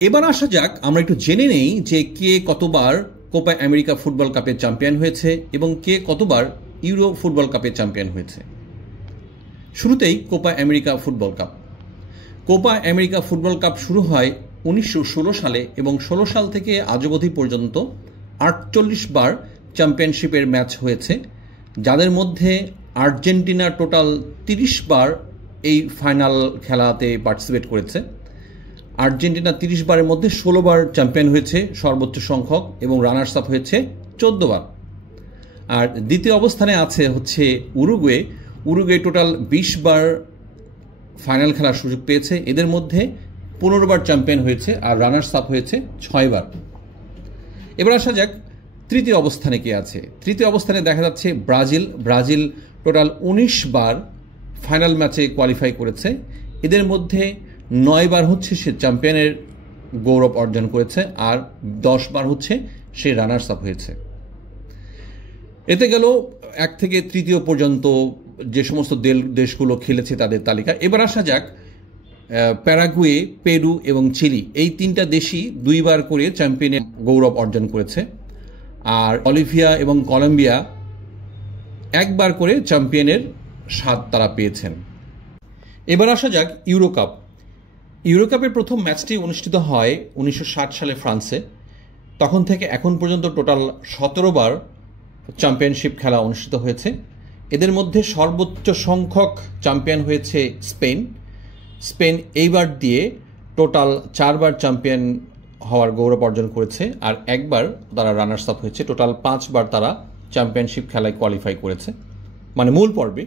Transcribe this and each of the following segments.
এবার আসা যাক আমরা একটু জেনে নেই যে কে কতবার কোপা আমেরিকা ফুটবল কাপের চ্যাম্পিয়ন হয়েছে এবং কে কতবার ইউরো ফুটবল কাপের চ্যাম্পিয়ন হয়েছে। শুরুতেই Copa America football cup. Copa America football cup শুরু হয় 1916 সালে এবং 16 সাল থেকে আজ অবধি পর্যন্ত 48 বার চ্যাম্পিয়নশিপের ম্যাচ হয়েছে, যাদের মধ্যে আর্জেন্টিনা টোটাল 30 বার এই ফাইনাল খেলাতে পার্টিসিপেট করেছে। আর্জেন্টিনা 30 বারের মধ্যে 16 বার চ্যাম্পিয়ন হয়েছে সর্বোচ্চ সংখ্যক এবং রানার্স আপ হয়েছে 14 বার। আর দ্বিতীয় অবস্থানে আছে হচ্ছে উরুগুয়ে। উরুগুয়ে টোটাল 20 বার ফাইনাল খেলার সুযোগ পেয়েছে, এদের মধ্যে 15 বার চ্যাম্পিয়ন হয়েছে আর রানার্স আপ হয়েছে 6 বার। এবার আসা যাক তৃতীয় অবস্থানে কে আছে। তৃতীয় অবস্থানে দেখা যাচ্ছে ব্রাজিল। ব্রাজিল টোটাল 19 বার ফাইনাল ম্যাচে কোয়ালিফাই করেছে, এদের মধ্যে 9 বার হচ্ছে সে চ্যাম্পিয়নের গৌরব অর্জন করেছে আর 10 বার হচ্ছে সে রানার্স আপ হয়েছে। এতে গেল 1 থেকে তৃতীয় পর্যন্ত যে সমস্ত দেশগুলো খেলেছে তাদের তালিকা। এবার আসা যাক প্যারাগুয়ে, পেরু এবং চিলি, এই 3টা দেশই 2 বার করে চ্যাম্পিয়নের গৌরব অর্জন করেছে, আর বলিভিয়া এবং কলম্বিয়া 1 বার করে চ্যাম্পিয়নের স্বাদ তারা পেয়েছেন। এবার আসা যাক ইউরো কাপ। ইউরো কাপের প্রথম ম্যাচটি অনুষ্ঠিত হয় 1960 সালে ফ্রান্সে। তখন থেকে এখন পর্যন্ত টোটাল 17 বার চ্যাম্পিয়নশিপ খেলা অনুষ্ঠিত হয়েছে, এদের মধ্যে সর্বোচ্চ সংখ্যক চ্যাম্পিয়ন হয়েছে স্পেন। স্পেন এইবার দিয়ে টোটাল 4 বার চ্যাম্পিয়ন হওয়ার গৌরব অর্জন করেছে আর 1 বার তারা রানার্স আপ হয়েছে। টোটাল 5 বার তারা চ্যাম্পিয়নশিপ খেলায় কোয়ালিফাই করেছে, মানে মূল পর্বে।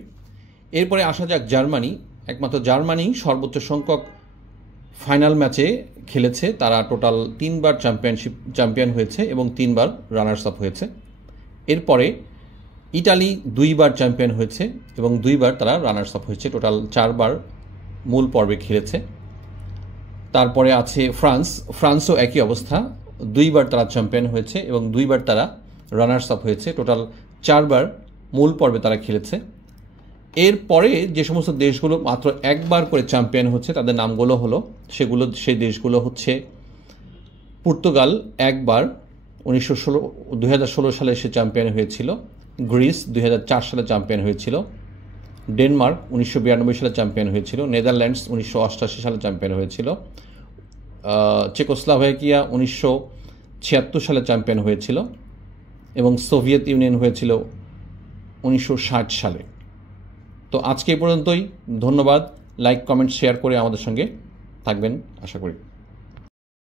এরপরে আসা যাক জার্মানি। একমাত্র জার্মানি সর্বোচ্চ সংখ্যক ফাইনাল ম্যাচে খেলেছে, তারা টোটাল 3 বার চ্যাম্পিয়ন হয়েছে এবং 3 বার রানার্স আপ হয়েছে। এরপরে ইটালি 2 বার চ্যাম্পিয়ন হয়েছে এবং 2 বার তারা রানার্স আপ হয়েছে, টোটাল 4 বার মূল পর্বে খেলেছে। তারপরে আছে ফ্রান্স। ফ্রান্সও একই অবস্থা, 2 বার তারা চ্যাম্পিয়ন হয়েছে এবং 2 বার তারা রানার্স আপ হয়েছে, টোটাল 4 বার মূল পর্বে তারা খেলেছে। এরপরে যে সমস্ত দেশগুলো মাত্র 1 বার করে চ্যাম্পিয়ন হচ্ছে তাদের নামগুলো হলো সেই দেশগুলো হচ্ছে পর্তুগাল 1 বার 2016 সালে সে চ্যাম্পিয়ন হয়েছিল। গ্রিস 2004 সালে চ্যাম্পিয়ন হয়েছিল। ডেনমার্ক 1992 সালে চ্যাম্পিয়ন হয়েছিল। নেদারল্যান্ডস 1988 সালে চ্যাম্পিয়ন হয়েছিল। চেকোস্লোভাকিয়া 1976 সালে চ্যাম্পিয়ন হয়েছিল এবং সোভিয়েত ইউনিয়ন হয়েছিল 1960 সালে। তো আজকে এই পর্যন্তই। ধন্যবাদ। লাইক, কমেন্ট, শেয়ার করে আমাদের সঙ্গে থাকবেন আশা করি।